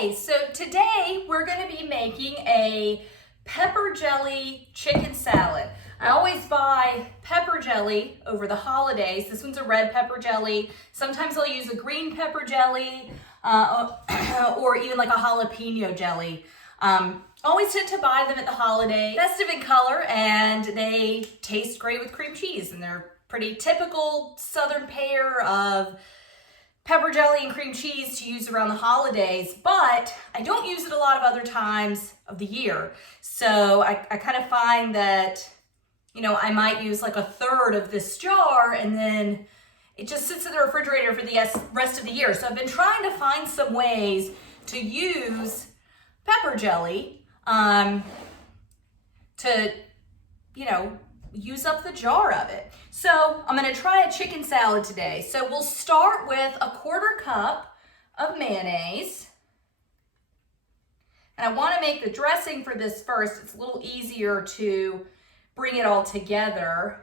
Okay, so today we're going to be making a pepper jelly chicken salad. I always buy pepper jelly over the holidays. This one's a red pepper jelly. Sometimes I'll use a green pepper jelly or even like a jalapeno jelly. Always tend to buy them at the holidays. Festive in color, and they taste great with cream cheese, and they're pretty typical southern pair of pepper jelly and cream cheese to use around the holidays, but I don't use it a lot of other times of the year. So I kind of find that, you know, I might use like a third of this jar and then it just sits in the refrigerator for the rest of the year. So I've been trying to find some ways to use pepper jelly to, you know, use up the jar of it. So I'm going to try a chicken salad today. So we'll start with a 1/4 cup of mayonnaise. And I want to make the dressing for this first. It's a little easier to bring it all together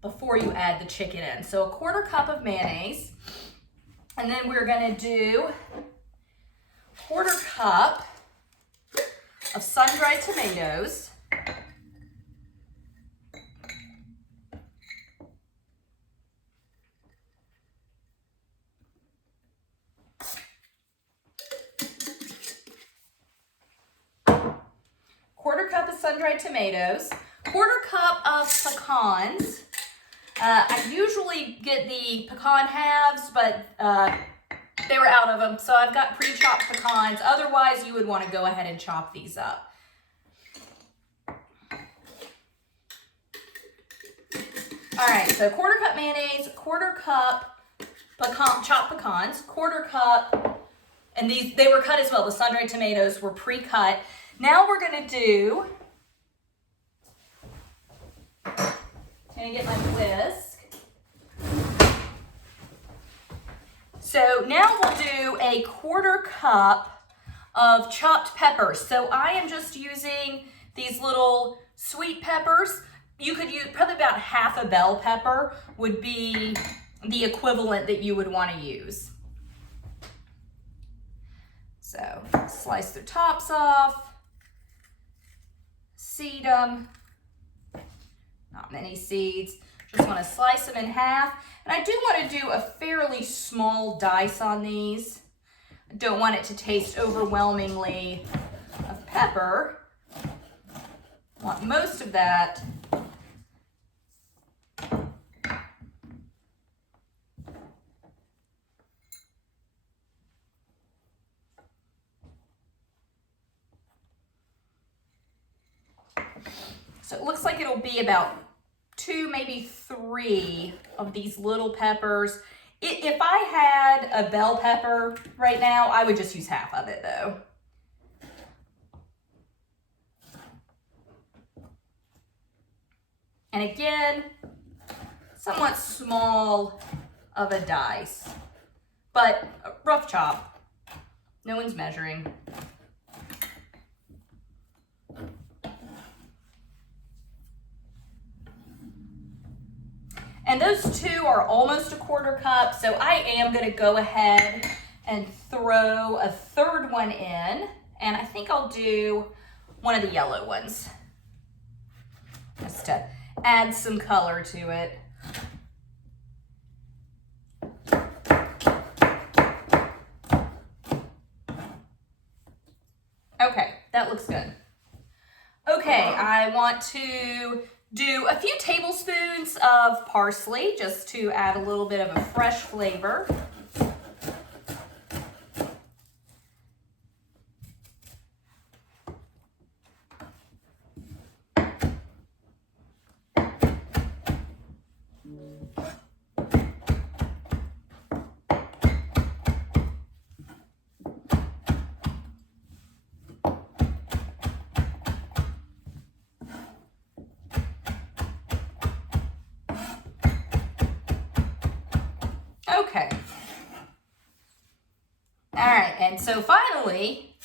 before you add the chicken in. So a 1/4 cup of mayonnaise. And then we're going to do 1/4 cup of sun-dried tomatoes. Sun-dried tomatoes, 1/4 cup of pecans. I usually get the pecan halves, but they were out of them, so I've got pre-chopped pecans. Otherwise, you would want to go ahead and chop these up. All right, so 1/4 cup mayonnaise, 1/4 cup chopped pecans, 1/4 cup, and they were cut as well. The sun-dried tomatoes were pre-cut. Now we're going to do, I'm going to get my whisk. So now we'll do a 1/4 cup of chopped peppers. So I am just using these little sweet peppers. You could use probably about half a bell pepper would be the equivalent that you would want to use. So slice their tops off. Seed them, not many seeds, just want to slice them in half. And I do want to do a fairly small dice on these. I don't want it to taste overwhelmingly of pepper. I want most of that. So it looks like it'll be about 2, maybe 3 of these little peppers. If I had a bell pepper right now, I would just use half of it though. And again, somewhat small of a dice, but a rough chop. No one's measuring. And those two are almost a 1/4 cup, so I am going to go ahead and throw a third one in, and I think I'll do one of the yellow ones, just to add some color to it. Okay, that looks good. Okay, I want to do a few tablespoons of parsley just to add a little bit of a fresh flavor. Okay. All right, and so finally,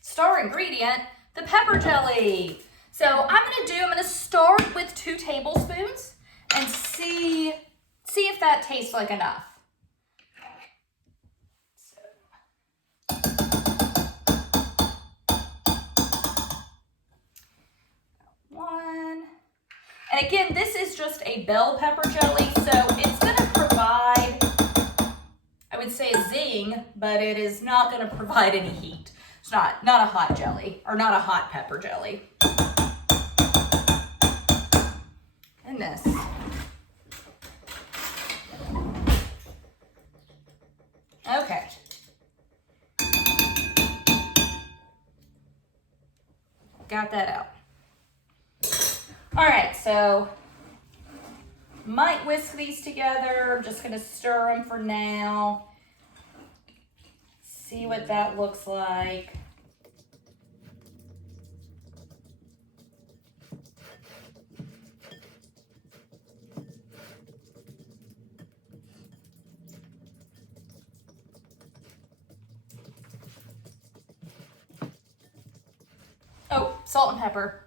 star ingredient, the pepper jelly. So I'm gonna start with 2 tablespoons and see if that tastes like enough. So Again, this is just a bell pepper jelly, so it's gonna provide, I would say, a zing, but it is not gonna provide any heat. It's not a hot jelly, or not a hot pepper jelly. Goodness. Okay. Got that out. All right, so might whisk these together. I'm just gonna stir them for now. See what that looks like. Oh, salt and pepper.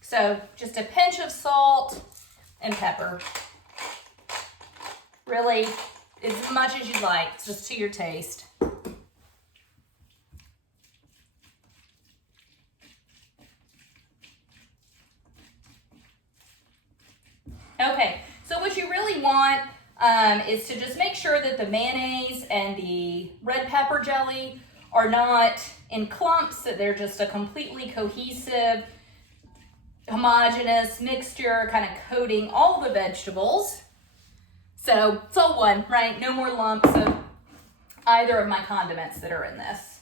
So just a pinch of salt and pepper. Really, as much as you like, just to your taste. Okay, so what you really want is to just make sure that the mayonnaise and the red pepper jelly are not in clumps, that they're just a completely cohesive, homogeneous mixture, kind of coating all the vegetables. So it's all one, right? No more lumps of either of my condiments that are in this.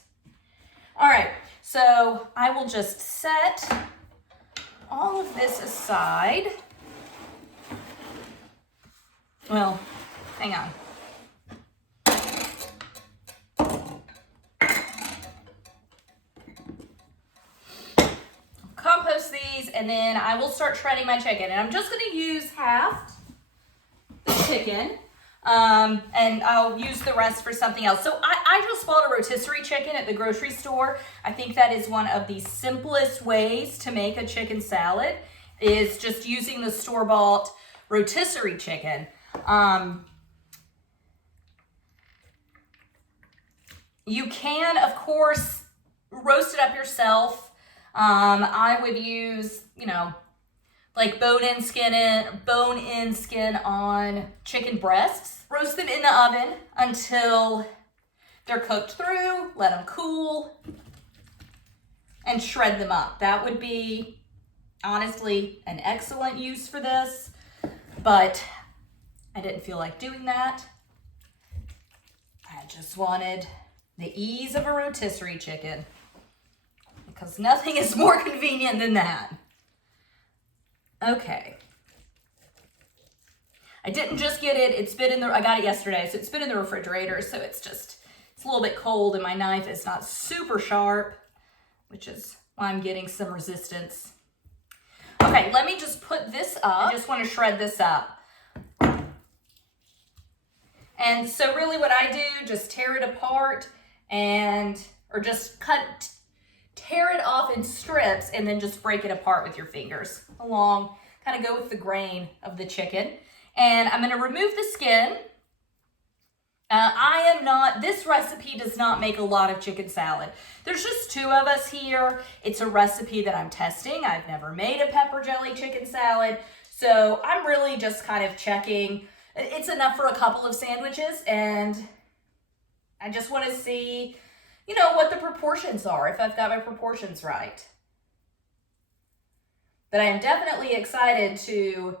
All right, so I will just set all of this aside. Well, hang on. Compost these, and then I will start shredding my chicken. And I'm just gonna use half the chicken, and I'll use the rest for something else. So I just bought a rotisserie chicken at the grocery store. I think that is one of the simplest ways to make a chicken salad, is just using the store-bought rotisserie chicken. You can, of course, roast it up yourself. I would use, like bone-in skin on chicken breasts. Roast them in the oven until they're cooked through, let them cool, and shred them up. That would be, honestly, an excellent use for this, but I didn't feel like doing that. I just wanted the ease of a rotisserie chicken, because nothing is more convenient than that. Okay. I didn't just get it, I got it yesterday, so it's been in the refrigerator, so it's a little bit cold, and my knife is not super sharp, which is why I'm getting some resistance. Okay, let me just put this up. I just want to shred this up. And so really what I do, just tear it apart or just tear it off in strips, and then just break it apart with your fingers along, kind of go with the grain of the chicken. And I'm gonna remove the skin. This recipe does not make a lot of chicken salad. There's just two of us here. It's a recipe that I'm testing. I've never made a pepper jelly chicken salad. So I'm really just kind of checking. It's enough for a couple of sandwiches, and I just want to see, what the proportions are, if I've got my proportions right. But I am definitely excited to,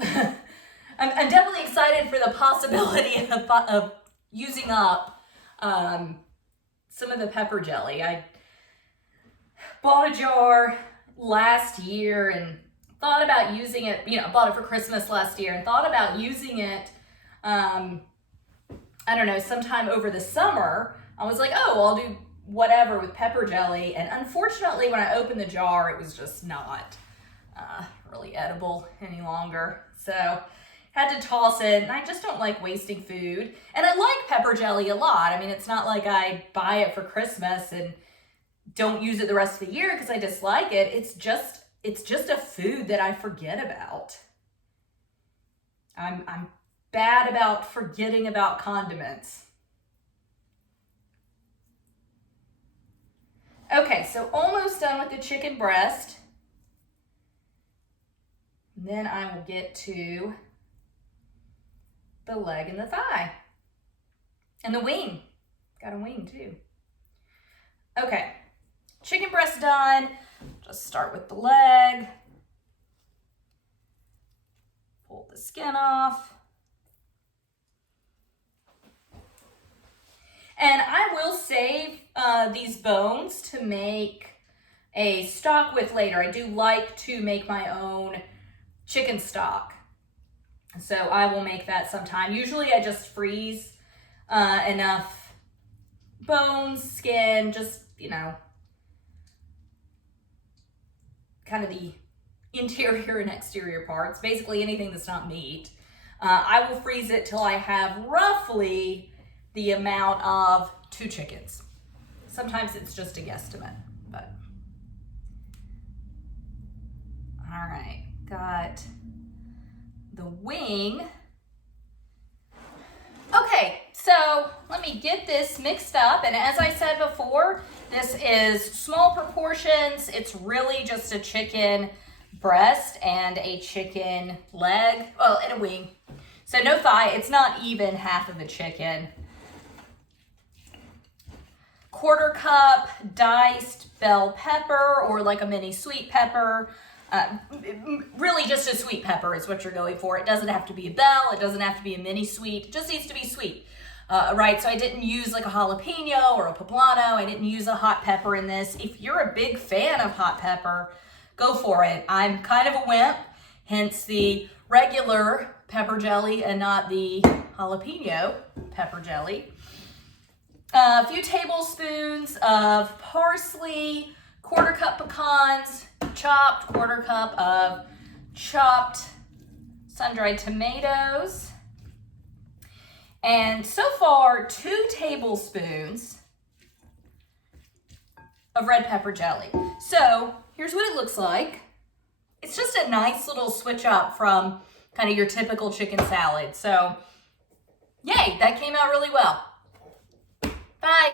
I'm definitely excited for the possibility of using up some of the pepper jelly. I bought a jar last year and thought about using it, bought it for Christmas last year and thought about using it, I don't know, sometime over the summer. I was like, oh, I'll do whatever with pepper jelly. And unfortunately, when I opened the jar, it was just not really edible any longer. So had to toss it, and I just don't like wasting food. And I like pepper jelly a lot. I mean, it's not like I buy it for Christmas and don't use it the rest of the year because I dislike it. It's just a food that I forget about. I'm bad about forgetting about condiments. Okay, so almost done with the chicken breast. And then I will get to the leg and the thigh. And the wing. Got a wing too. Okay, chicken breast done. Just start with the leg. Pull the skin off. And I will save these bones to make a stock with later. I do like to make my own chicken stock. So I will make that sometime. Usually I just freeze enough bones, skin, just, you know, kind of the interior and exterior parts, basically anything that's not meat. I will freeze it till I have roughly the amount of 2 chickens. Sometimes it's just a guesstimate, but. All right, got the wing. Okay, so let me get this mixed up. And as I said before, this is small proportions. It's really just a chicken breast and a chicken leg, well, and a wing. So no thigh, it's not even half of a chicken. 1/4 cup diced bell pepper, or like a mini sweet pepper. Really just a sweet pepper is what you're going for. It doesn't have to be a bell. It doesn't have to be a mini sweet. It just needs to be sweet, right? So I didn't use like a jalapeno or a poblano. I didn't use a hot pepper in this. If you're a big fan of hot pepper, go for it. I'm kind of a wimp, hence the regular pepper jelly and not the jalapeno pepper jelly. A few tablespoons of parsley, 1/4 cup pecans, chopped, 1/4 cup of chopped sun-dried tomatoes, and so far 2 tablespoons of red pepper jelly. So here's what it looks like. It's just a nice little switch up from kind of your typical chicken salad. So yay, that came out really well. Bye.